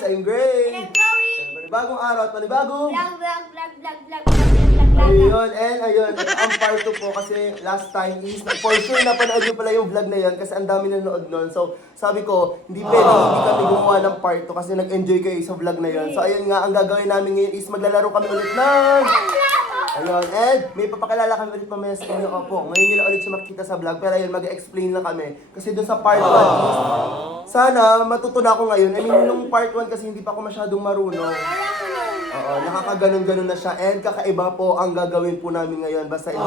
guys, I'm Gray. And I'm Chloe. Panibagong araw at panibagong Vlog. ayun, and ayun, ang part 2 po kasi last time is, for sure napanood nyo pala yung vlog na yun kasi ang dami nanood nun. So, sabi ko, hindi pwede, hindi kami gumawa ng part 2 kasi nag-enjoy kayo sa vlog na yun. So, ayun nga, ang gagawin namin ngayon is maglalaro kami ulit ng... Ayun, and may papakilala kami ulit mamaya sa inyo. Opo, ngayon nyo lang ulit siya makikita sa vlog, pero ayun, mag-explain lang kami. Kasi dun sa part 1 is, sana matuto na ako ngayon. I mean, nung part 1 kasi hindi pa ako masyadong marunong. Oo, nakakaganon-ganon na siya. And kakaiba po ang gagawin po namin ngayon. Basta ito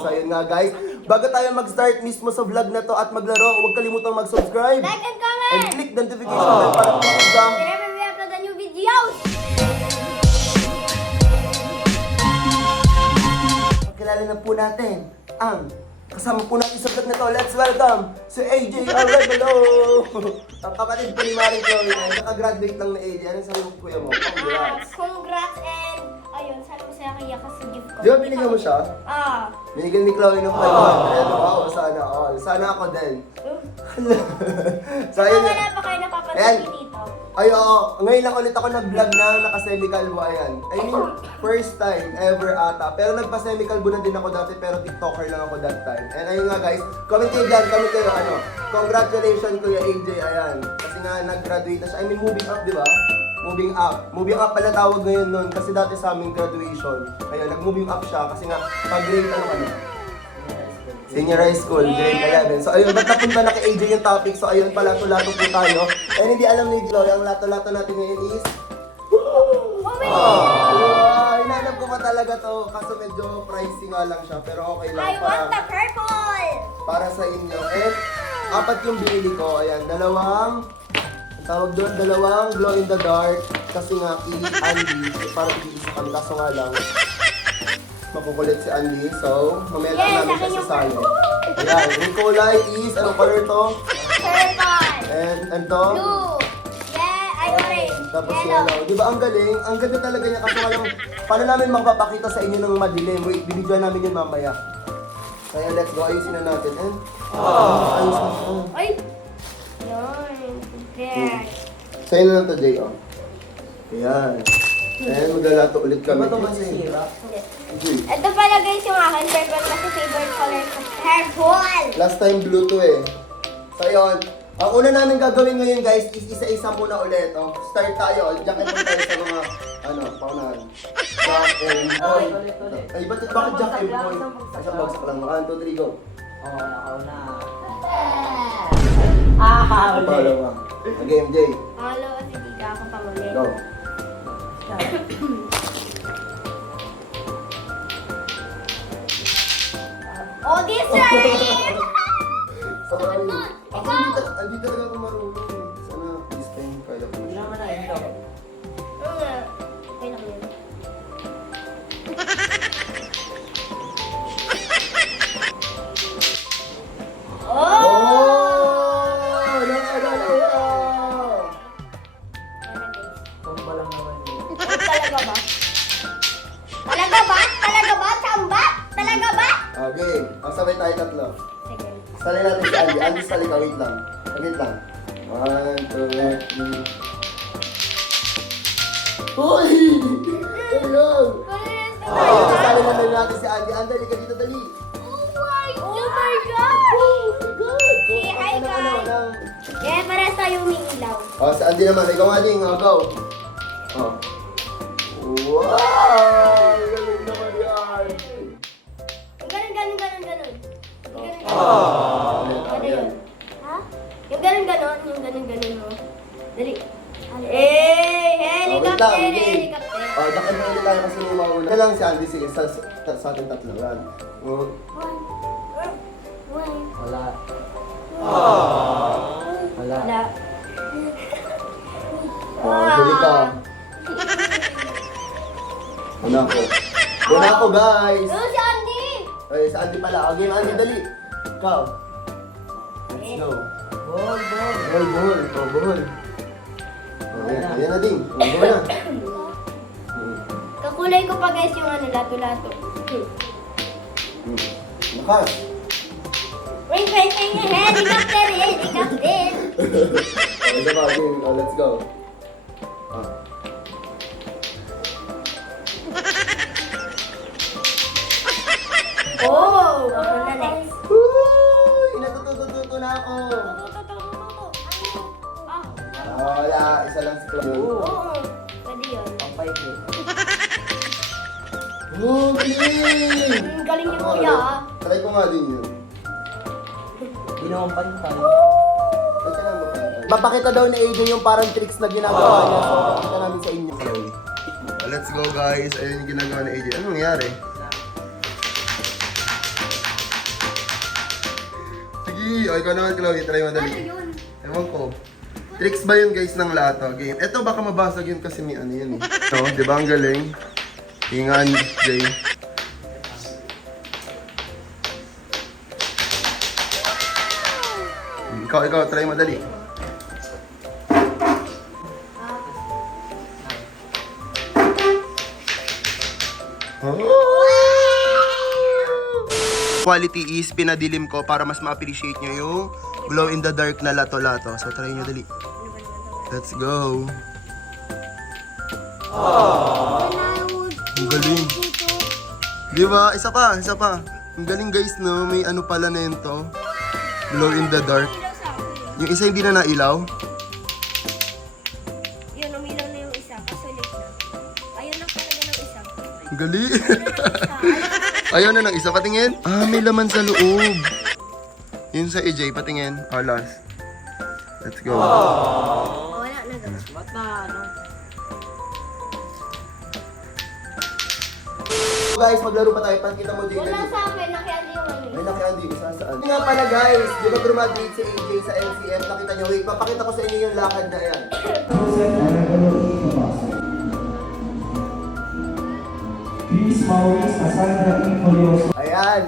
So ayun nga guys, bago tayo mag-start mismo sa vlog na to at maglaro, huwag kalimutang mag-subscribe. Like and comment. And click the notification bell para mag-updam. Whenever we upload a new videos. Pakilala na po natin ang kasama po natin sa vlog na to. Let's welcome si AJ Arevalo! Ang kapatid po ni Maring Chloe. Nakagraduate lang na AJ. Anong sabi mo kuya mo? Congrats! Congrats and ayun, sana masaya kaya kasi gift ko. Di ba binigyan mo siya? Binigyan ni Chloe ng 500. Wow, sana all. Sana ako din. So, ayun Wala nga. pa kayo Ayan. napapansin dito. Ay, oo. Ngayon lang ulit ako nag-vlog na naka-semi-calvo. Ayan. I mean, first time ever ata. Pero nagpa-semi-calvo na din ako dati, pero TikToker lang ako that time. And ayun nga guys, comment kayo dyan, comment kayo, congratulations Kuya AJ, ayan. Kasi nga, nag-graduate na siya. I mean, moving up, di ba? Moving up. Moving up pala tawag ngayon nun, kasi dati sa aming graduation. Ayun, nag-moving up siya, kasi nga, pag-grade Senior high school, grade 11. So ayun, ba't napunta na kay AJ yung topic? So ayun, palato-lato po tayo. And hindi alam ni Chloe, ang lato-lato natin ngayon is... Hinanap ko pa talaga to, kaso medyo pricey nga lang siya. Pero okay lang I want the purple. para sa inyo. And apat yung binili ko. Ayan, dalawang... ang tawag doon, dalawang glow in the dark. Kasi nga, Andy, para iisa kami. Kaso nga lang, makukulit si Andy. So, mamaya lang namin siya sasali. Ayan, yung kulay is, anong color to? Purple. And to? Blue. Yeah, orange. Tapos Yellow. yellow. Di ba ang galing? Ang ganda talaga niya kasi alam, paano namin magpapakita sa inyo ng madilim? Wait, binigyan namin yun mamaya. Kaya let's go, ayusin na natin. And, ayos na siya. Ay. Yun. There. Sa'yo na lang to, Jay, oh. Ayan. Ayan, maglalato ulit kami. Ito ba sisira? Hindi. Ito pala guys yung akin. Purple kasi favorite color ko. Purple. Last time blue to eh. So yun, ang una namin gagawin ngayon guys is isa-isa muna ulit. Oh. Start tayo, diyan tayo sa mga, paunahan. Jack and Boy. Ay, bakit Jack and Boy? Isang bagsak lang. 1, 2, 3, go. Oo, nakaw na. Ang pangalawa. Okay, MJ. Pangalawa kasi di ka ako pamuli. Go. Oh, this right! Sorry. Ako hindi talaga ako marunong. Sana this time kaya ko. Hindi naman na ito. Oo nga. Okay lang yun. Oh! Nakakalawa! Ano guys? Tumba lang naman yun. Oh, talaga ba? Talaga ba? Talaga ba? Tamba? Talaga ba? Okay, ang sabay tayo tatlo. Sige. Sali natin si Andy. Andy, sali ka. Wait lang. Wait lang. 1, 2, 3. Hoy! Ayun! Okay, sali na natin si Andy. Andy, halika dito, dali. Oh my God! Say hi, guys. Kaya para tayo umiilaw. Oh, si Andy naman. Ikaw nga din. Oh, go. Oh. Wow! Galing naman yan. Ganun. Ano yan? Ha? Yung ganun, no? Dali. Helicopter, helicopter. Oh, bakit na ulit tayo kasi umauna? Ito lang si Andy. Sige, sa ating tatlo. Yan. Oh. One. Wala. Wala. Wala. Oh, dali ka. Una ko, guys. Oh, si Andy! Ay, sa Andy pala. Okay, Andy, dali. Ikaw. Let's go. Ball. Buhol. Oh, buhol. Oh, ayan na din. Buhol na. Kakulay ko pa guys yung lato-lato. Makas. Wait, helicopter! Oh, isa pa, game. Oh, let's go. Oh. Oh! Ako na next. Uy! Natutututo na ako. Wala, isa lang si Claude. Oo. Pwede yun. Pampay ko. Oh, galing! Galing ni Kuya ah. Try ko nga din yun. Hindi naman pantay. Teka lang, mapakita daw ni AJ yung parang tricks na ginagawa niya. So, pakita namin sa inyo. Let's go guys. Ayun yung ginagawa ni AJ. Anong nangyari? Sige, o ikaw naman Chloe. Try Ano madali. yun? Ewan ko. Tricks ba yun guys ng lato game? Eto baka mabasag yun kasi may ano yun eh. No, di ba ang galing? Ingan, Jay. Ikaw, try madali. Quality is pinadilim ko para mas ma-appreciate nyo yung glow in the dark na lato-lato. So try nyo dali. Let's go. Ang galing. Di ba? Isa pa. Ang galing guys no. May ano pala na yun to. Glow in the dark. Yung isa hindi na nailaw. Yun, umilaw na yung isa. Kasulit na. Ayun na talaga ng isa. Ang galing. Ayaw na ng isa. Patingin. Ah, may laman sa loob. Yun sa AJ. Patingin. Ah, last. Let's go. Oh, wala na gano'n. Ba't na ano? Guys, maglaro pa tayo. Pakita mo, Jay. Wala sa akin, nakiali yung ano. May naki-Andy, saan? Nga pala guys, di ba graduate si AJ sa NCF? Nakita nyo, wait, papakita ko sa inyo yung lakad na yan. Chris Maurice, Cassandra Infolios. Ayan.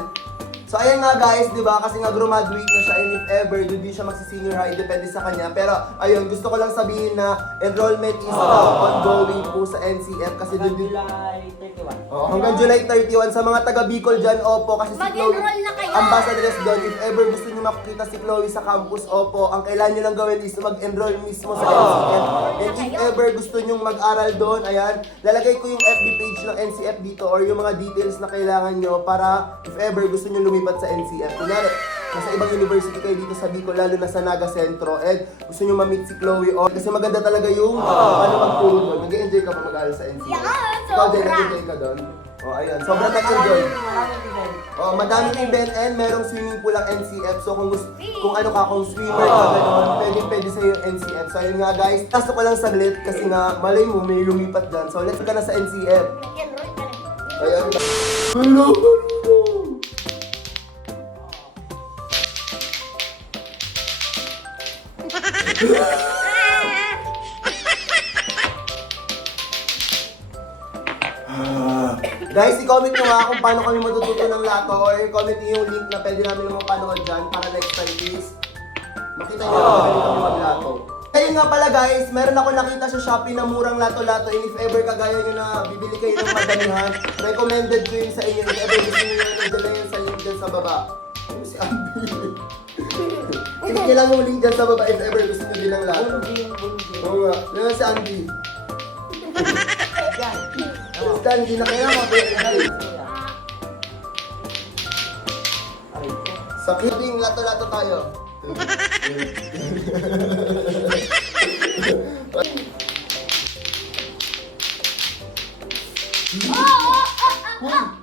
So ayan nga guys, di ba? Kasi nga graduate na siya and if ever, doon din siya magsi-senior high, depende sa kanya. Pero ayun, gusto ko lang sabihin na enrollment is ongoing po sa NCF kasi doon din... July 31. Oh, hanggang July 31 sa mga taga Bicol dyan, opo, kasi si Chloe, Mag-enroll na kayo! ambassadress doon, if ever gusto niyo makikita si Chloe sa campus, opo, ang kailangan niyo lang gawin is mag-enroll mismo sa NCF. And if ever gusto niyo mag-aral doon, ayan, lalagay ko yung FB page ng NCF dito or yung mga details na kailangan niyo para if ever gusto niyo lumipat sa NCF. Kunyari, nasa ibang university kayo dito sa Bicol, lalo na sa Naga Centro, and gusto niyo ma-meet si Chloe, or kasi maganda talaga yung ano magturo doon. Nag-enjoy ka pa mag-aral sa NCF. Yeah, Ikaw din, sobra. nag-enjoy ka doon? Oh, ayun. Sobrang nag-enjoy. Maraming event. Oh, madaming event and merong swimming pool ang NCF. So kung gusto, kung ano ka, kung swimmer ka gano'n, pwede sa yung NCF. So ayun nga guys, tasto ko lang saglit kasi nga malay mo may lumipat dyan. So let's go na sa NCF. Mag-enroll ka na. Ayun. Hello! Guys, i-comment nyo nga kung paano kami matututo ng lato or i-comment nyo yung link na pwede namin naman panood dyan para next time please makita nyo na pwede kami maglato. Ayun nga pala guys, meron ako nakita sa Shopee na murang lato-lato and if ever kagaya nyo na bibili kayo ng madamihan, recommended ko yun sa inyo. If ever gusto nyo yun, nandiyan lang yun sa link dyan sa baba. Ano si Ambi? Click nyo lang yung link dyan sa baba if ever gusto nyo bilang lato. Oo nga, yun si Andy. Yan. Stan, hindi na kaya mabili. Sa kidding, lato-lato tayo.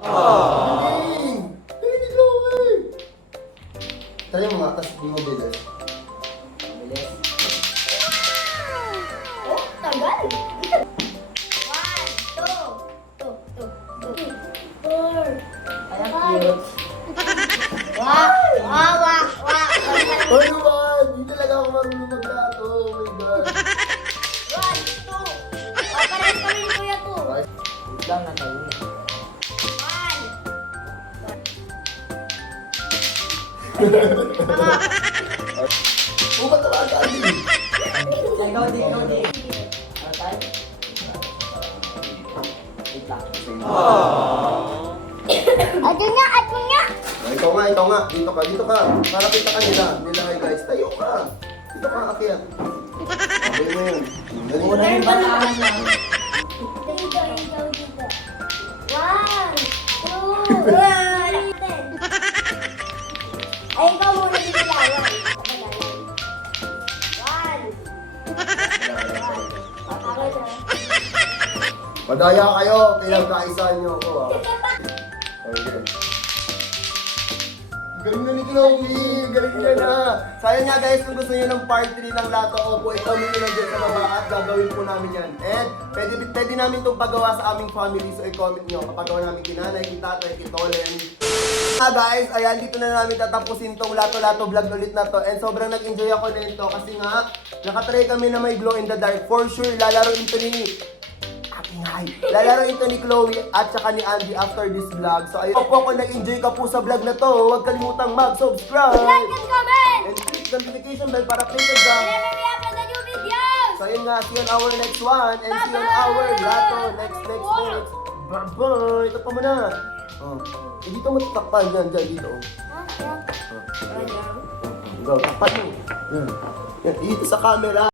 Galing! Hindi Chloe! Try mo nga, tapos di mo bilis. Bilis. Oh, tagal. 1, 2, 4, Ay, ang cute. Wow! Wow! Wow! Wow! Oh naman! Hindi talaga ako marunong maglato. Oh my God. 1, 2. Oh, parang kami ni Kuya to. Wait lang na tayo. 1. Oh, ba't naman ka, Andy? Ikaw di. Ano tayo? Wait lang. Ato nga! Ato nga! Ah, ikaw nga. Dito ka. Para kita ka nila. Nila kayo guys. Tayo ka. Dito ka, akyat. Galing mo yun. Galing mo Una yung bataan na. Dito. One, two, three. Ay, ikaw muna binilawan. One. Patawad na. Madaya kayo, pinagkaisahan niyo ako ah. Okay. Galing na ni Chloe! Galing niya na! Sayang nga guys, kung gusto niyo ng part 3 ng Lato Opo, i-comment nyo lang dyan sa baba at gagawin po namin yan. And pwede namin itong pagawa sa aming family, so i-comment nyo. Papagawa namin kinanay, kitatay, kitolen. Guys, ayan, dito na namin tatapusin tong Lato vlog ulit na to. And sobrang nag-enjoy ako nito kasi nga, nakatry kami na may glow in the dark. For sure, lalaroin ito ni... Lalaro ito ni Chloe at saka ni Andy after this vlog. So ayun po, kung nag-enjoy ka po sa vlog na to, huwag kalimutang mag-subscribe Like and comment! and click the notification bell para updated ka. Whenever we upload a new videos! So ayun nga, see you on our next one and see you on our Lato next sports. Bye-bye! Ito pa muna. Oh. Eh, dito mo tatakpan dyan, dito. Go, takpan mo. Yan. Yan, dito sa camera.